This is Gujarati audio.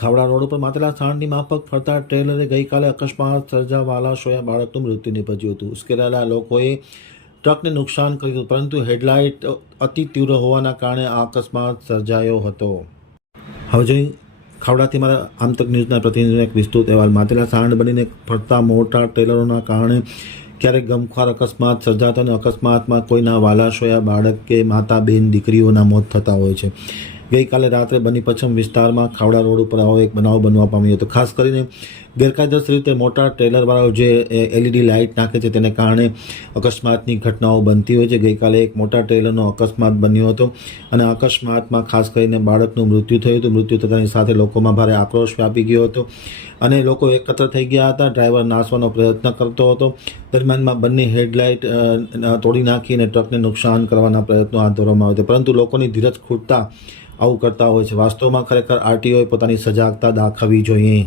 ખાવડા રોડ ઉપર માતેલા સ્થાનની માફક ફરતા ટ્રેલરે ગઈકાલે અકસ્માત સર્જાવાલા સોયા બાળકનું મૃત્યુ નીપજ્યું હતું. ઉશ્કેરાયેલા લોકોએ ટ્રકને નુકસાન કર્યું હતું, પરંતુ હેડલાઇટ અતિ તીવ્ર હોવાના કારણે આ અકસ્માત સર્જાયો હતો. હવે જોઈ ખાવડાથી મારા આમતક ન્યૂઝના પ્રતિનિધિનો એક વિસ્તૃત અહેવાલ. માતેલા સાંડ બનીને ફરતા મોટા ટ્રેલરોના કારણે ક્યારેક ગમખ્વાર અકસ્માત સર્જાતા અને અકસ્માતમાં કોઈના વાલાશોયા બાળક કે માતા બેન દીકરીઓના મોત થતા હોય છે. ગઈકાલે રાત્રે બની પચ્છમ વિસ્તારમાં ખાવડા રોડ ઉપર આવો એક બનાવ બનવા પામ્યો હતો. ખાસ કરીને ગેરકાયદેસર રીતે મોટા ટ્રેલરવાળાઓ જે એલઈડી લાઇટ નાખે છે, તેને કારણે અકસ્માતની ઘટનાઓ બનતી હોય છે. ગઈકાલે એક મોટા ટ્રેલરનો અકસ્માત બન્યો હતો અને અકસ્માતમાં ખાસ કરીને બાળકનું મૃત્યુ થયું હતું. મૃત્યુ થતાની સાથે લોકોમાં ભારે આક્રોશ વ્યાપી ગયો હતો અને લોકો એકત્ર થઈ ગયા હતા. ડ્રાઈવર નાસવાનો પ્રયત્ન કરતો હતો. દરમિયાનમાં બંને હેડલાઇટ તોડી નાખીને ટ્રકને નુકસાન કરવાના પ્રયત્નો હાથ ધરવામાં આવ્યા હતા. પરંતુ લોકોની ધીરજ ખૂટતા આવું કરતા હોય છે. વાસ્તવમાં ખરેખર આરટીઓએ પોતાની સજાગતા દાખવવી જોઈએ.